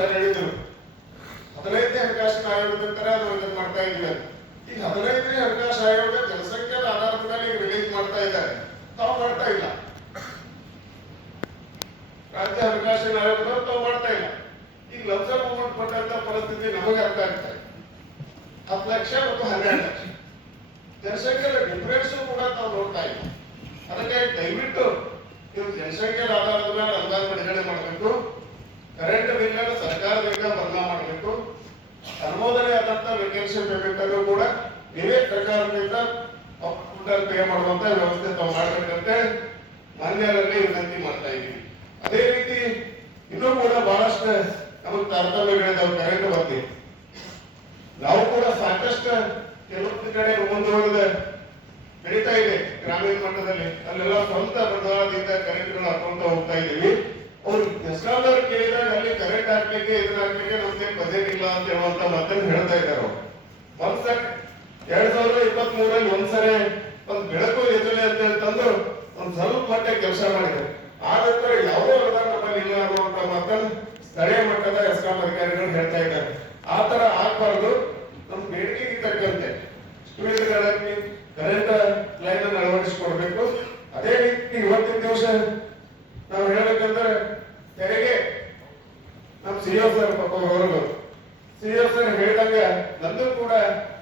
Sir ಹೇಳಿದ್ರು 15ನೇ ಹಣಕಾಸಿನ ಆಯೋಗದ ತರ ನಾವು ಇದನ್ನ ಮಾಡ್ತಾ ಇದ್ವಿ. ಈಗ 15ನೇ ಹಣಕಾಸು ಆಯೋಗ ಜನಸಂಖ್ಯೆಯ ಆಧಾರದ ಮೇಲೆ ಈಗ ರಿಲೀಸ್ ಮಾಡ್ತಾ ಇದ್ದಾರೆ, ತಾವು ಮಾಡ್ತಾ ಇಲ್ಲ. ರಾಜ್ಯ ಹಣಕಾಸಿನ ಆಯೋಗದವರು ತಾವು ಮಾಡ್ತಾ ಇಲ್ಲ. ಈಗ ಲಂಚ ಮೂವ್ಮೆಂಟ್ ಕೊಟ್ಟಂತ ಪರಿಸ್ಥಿತಿ ನಮಗೆ ಅರ್ಥ ಆಗ್ತಾ ಇದೆ. 10 ಲಕ್ಷ ಮತ್ತು 12 ಲಕ್ಷ ಜನಸಂಖ್ಯೆಯ ಡಿಫರೆನ್ಸ್ ಕೂಡ ತಾವು ನೋಡ್ತಾ ಇಲ್ಲ. ಅದಕ್ಕೆ ದಯವಿಟ್ಟು ನೀವು ಜನಸಂಖ್ಯೆಯ ಆಧಾರದ ಮೇಲೆ ಅನುದಾನ ಬಿಡುಗಡೆ ಮಾಡಬೇಕು. ಕರೆಂಟ್ ಬಿಲ್ ಅನ್ನು ಸರ್ಕಾರದಿಂದ ಭರ್ನಾ ಮಾಡಬೇಕು. ಅನುಮೋದನೆ ಆದಂತ ವೇಕೆನ್ಸಿ ಪೇಮೆಂಟ್ ಅನ್ನು ಕೂಡ ನೀವೇ ಸರ್ಕಾರದಿಂದ ಪೇ ಮಾಡುವಂತ ವ್ಯವಸ್ಥೆ ತಾವು ಮಾಡಬೇಕಂತೆ ಮಾನ್ಯರಲ್ಲಿ ವಿನಂತಿ ಮಾಡ್ತಾ ಇದ್ದೀವಿ. ಅದೇ ರೀತಿ ಇನ್ನೂ ಕೂಡ ಬಹಳಷ್ಟು ನಮಗೆ ತಾರತಮ್ಯಗಳಿದಾವೆ. ಕರೆಂಟ್ ಬಗ್ಗೆ ನಾವು ಕೂಡ ಸಾಕಷ್ಟು ಕೆಲವೊಂದು ಕಡೆ ಮುಂದುವರೆದ ಬೆಳೀತಾ ಇದೆ. ಗ್ರಾಮೀಣ ಮಟ್ಟದಲ್ಲಿ ಅಲ್ಲೆಲ್ಲ ಸ್ವಂತ ಬಂಡವಾಳದಿಂದ ಕರೆಂಟ್ಗಳು ಹಾಕೊಂತ ಹೋಗ್ತಾ ಇದ್ದೀವಿ. ಅವ್ರು ಎಸ್ಕಾಂದವ್ರು ಕೇಳಿದಾಗ ಅಲ್ಲಿ ಕರೆಂಟ್ ಹಾಕ್ಲಿಕ್ಕೆ ಇದನ್ನ ಹಾಕ್ಲಿಕ್ಕೆ ನಮ್ಗೆ ಬಜೆಟ್ ಇಲ್ಲ ಅಂತ ಹೇಳುವಂತ ಮಾತನ್ನು ಹೇಳ್ತಾ ಇದ್ದಾರೆ. ಒಂದ್ಸರಿ 2023 ಒಂದ್ಸರಿ ಒಂದು ಬೆಳಕು ಯೋಜನೆ ಅಂತ ತಂದು ಒಂದ್ ಸ್ವಲ್ಪ ಮಟ್ಟಿಗೆ ಕೆಲಸ ಮಾಡಿದ್ರು. ಆ ನಂತರ ಯಾವುದೇ ಅನುದಾನ ನಮ್ಮಲ್ಲಿ ಇಲ್ಲ ಅನ್ನುವಂತ ಮಾತನ್ನು ಸ್ಥಳೀಯ ಮಟ್ಟದ ಎಸ್ಕಾಂ ಅಧಿಕಾರಿಗಳು ಹೇಳ್ತಾ ಇದ್ದಾರೆ. ಆ ತರ ಆಗ್ಬಾರ್ದು. ನಮ್ ಬೇಡಿಕೆಗೆ ತಕ್ಕಂತೆ ಸ್ಟೂಡೆಂಟ್ಗಳಲ್ಲಿ ಕರೆಂಟ್ ಲೈನ್ ಅನ್ನು ಅಳವಡಿಸಿಕೊಡ್ಬೇಕು. ಅದೇ ರೀತಿ ಇವತ್ತಿನ ದಿವಸ ನಾವು ಹೇಳ್ಬೇಕಂದ್ರೆ ತೆರಿಗೆ ನಮ್ ಸಿಒ ಸರ್ ಪಾಪ ಅವರು ಸಿಒ ಸರ್ ಹೇಳಿದಾಗ ನಂದು ಕೂಡ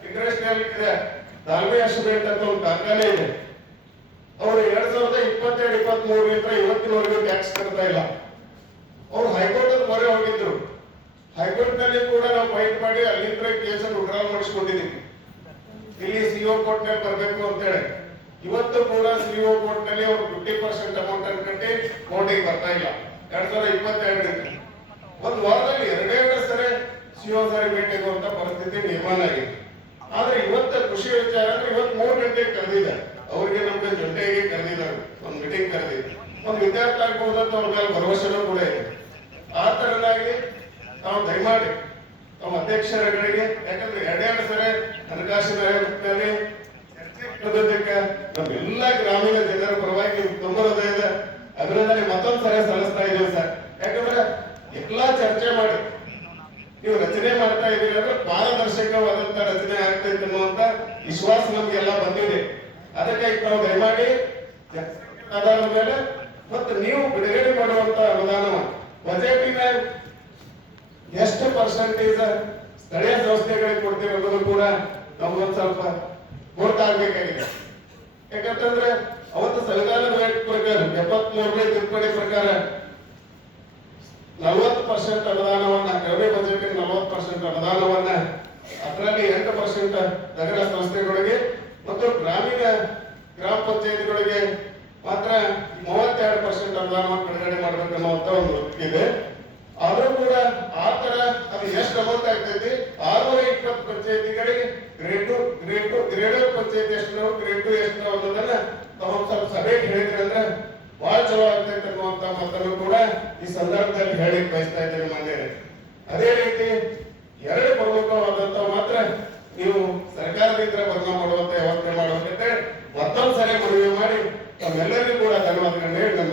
ಇಂಟರ್ನ್ಯಾಷನಲ್ ಇದೆ ದಾಲ್ಮೆ ಅಶ್ವೇಟ್ ಅಂತ ಒಂದು ಕಾರ್ಖಾನೆ ಇದೆ. ಅವರು 2022-23 ಇವತ್ತಿನವರೆಗೂ ಟ್ಯಾಕ್ಸ್ ಕಟ್ತಾ ಇಲ್ಲ. ಅವ್ರು ಹೈಕೋರ್ಟ್ ಮೊರೆ ಹೋಗಿದ್ರು. ಹೈಕೋರ್ಟ್ ನಲ್ಲಿ ಕೂಡ ನಾವು ಫೈಟ್ ಮಾಡಿ ಅಲ್ಲಿಂದ ಕೇಸನ್ನು ವಿಡ್ರಾಲ್ ಮಾಡಿಸ್ಕೊಂಡಿದ್ದೀವಿ. ಇಲ್ಲಿ ಸಿಒ ಕೋರ್ಟ್ ನಲ್ಲಿ ಬರಬೇಕು ಅಂತ ಹೇಳಿ ಇವತ್ತು ಕೂಡ ಸಿಒ ಕೋರ್ಟ್ ನಲ್ಲಿ ಅವರು 50% ಅಮೌಂಟ್ ಅನ್ನು ಕಟ್ಟಿ ಕೋರ್ಟಿಗೆ ಬರ್ತಾ ಇಲ್ಲ. 2022 ಒಂದು ವಾರದಲ್ಲಿ ಎರಡೆರಡು ಸರಿ ಸಿಒ ಸಾರಿ ಭೇಟಿ ಆಗುವಂತ ಪರಿಸ್ಥಿತಿ ನಿರ್ಮಾಣ ಆಗಿದೆ. ಆದ್ರೆ ಇವತ್ತು ಖುಷಿ ವಿಚಾರ ಅಂದ್ರೆ ಇವತ್ತು 3 ಗಂಟೆಗೆ ಕರೆದಿದ್ದಾರೆ. ಅವರಿಗೆ ನಮ್ಗೆ ಜೊತೆಗೆ ಕರೆದಿದ್ದಾರೆ, ಒಂದು ಮೀಟಿಂಗ್ ಕರೆದಿದ್ದಾರೆ. ಒಂದು ವಿದ್ಯಾರ್ಥಿ ಆಗ್ಬಹುದಂತ ಅವ್ರ ಮೇಲೆ ಭರವಸೆನೂ ಕೂಡ ಇದೆ. ಆ ತರನಾಗಿ ನಾವು ದಯಮಾಡಿ ನಮ್ಮ ಅಧ್ಯಕ್ಷರುಗಳಿಗೆ, ಯಾಕಂದ್ರೆ ಎರಡೆರಡು ಸರಿ ಹಣಕಾಸಿನ ಆಯೋಗದಲ್ಲಿ ನಮ್ಮೆಲ್ಲ ಗ್ರಾಮೀಣ ಜನರ ಪರವಾಗಿ ತುಂಬ ಹೃದಯದ ಅಭಿನಂದನೆ ಮತ್ತೊಂದು ಸರಿ ಸಲ್ಲಿಸ್ತಾ ಇದ್ದೀವಿ ಸರ್. ಯಾಕಂದ್ರೆ ಎಲ್ಲಾ ಚರ್ಚೆ ಮಾಡಿ ನೀವು ರಚನೆ ಮಾಡ್ತಾ ಇದ್ದೀರಿ ಅಂದ್ರೆ ಪಾರದರ್ಶಕವಾದಂತ ರಚನೆ ಆಗ್ತೈತೆ ಅನ್ನುವಂತ ವಿಶ್ವಾಸ ನಮ್ಗೆಲ್ಲ ಬಂದಿದೆ. ಅದಕ್ಕಾಗಿ ನಾವು ದಯಮಾಡಿ ಆಧಾರದ ಮೇಲೆ ಮತ್ತು ನೀವು ಬಿಡುಗಡೆ ಮಾಡುವಂತ ಅನುದಾನ ಬಜೆಟಿನ ಎಷ್ಟು ಪರ್ಸೆಂಟೇಜ್ ಸ್ಥಳೀಯ ಸಂಸ್ಥೆಗಳಿಗೆ ಕೊಡ್ತೀವಿ ಅನ್ನೋದು ಕೂಡ ನಮಗೊಂದು ಸ್ವಲ್ಪ ಗೊತ್ತಾಗಬೇಕಾಗಿದೆ. ಯಾಕಂತಂದ್ರೆ ಅವತ್ತು ಸಂವಿಧಾನದ ಪ್ರಕಾರ 73ನೇ ತಿದ್ದುಪಡಿ ಪ್ರಕಾರ 40% ಅನುದಾನವನ್ನ ಕಡಿಮೆ ಬಜೆಟ್ 40% ಅನುದಾನವನ್ನ ಅದರಲ್ಲಿ 8% ನಗರ ಸಂಸ್ಥೆಗಳಿಗೆ ಮತ್ತು ಗ್ರಾಮೀಣ ಗ್ರಾಮ ಪಂಚಾಯತ್ಗಳಿಗೆ ಮಾತ್ರ 32% ಅನುದಾನವನ್ನು ಬಿಡುಗಡೆ ಮಾಡಬೇಕನ್ನುವಂತ ಒಂದು ಇದೆ. ಆದ್ರೂ ಕೂಡ ಆ ತರ ಅದು ಎಷ್ಟು ಅಮೌಂಟ್ ಆಗ್ತೈತಿ 620 ಪಂಚಾಯತಿಗಳಿಗೆ ಗ್ರೇಡ್ ಪಂಚಾಯತಿ ಎಷ್ಟು ಗ್ರೇಡ್ 2 ಎಷ್ಟು ಅನ್ನೋದನ್ನ ತಾವು ಸ್ವಲ್ಪ ಸಭೆಗೆ ಹೇಳಿದ್ರಿ ಅಂದ್ರೆ ಬಹಳ ಚಲೋ ಆಗ್ತೈತೆ ಅನ್ನುವಂತ ಮಾತನ್ನು ಕೂಡ ಈ ಸಂದರ್ಭದಲ್ಲಿ ಹೇಳಿ ಬಯಸ್ತಾ ಇದ್ದೇನೆ ಮಾನ್ಯರೇ. ಅದೇ ರೀತಿ 2 ಪ್ರಮುಖವಾದಂತ ಮಾತ್ರ ನೀವು ಸರ್ಕಾರದಿಂದ ಭರ್ನಾ ಮಾಡುವಂತ ವ್ಯವಸ್ಥೆ ಮಾಡುವಂತೆ ಮತ್ತೊಂದ್ಸರಿ ಮನವಿ ಮಾಡಿ ತಮ್ಮೆಲ್ಲರಿಗೂ ಕೂಡ ಧನ್ಯವಾದಗಳನ್ನ ಹೇಳಿ ನನ್ನ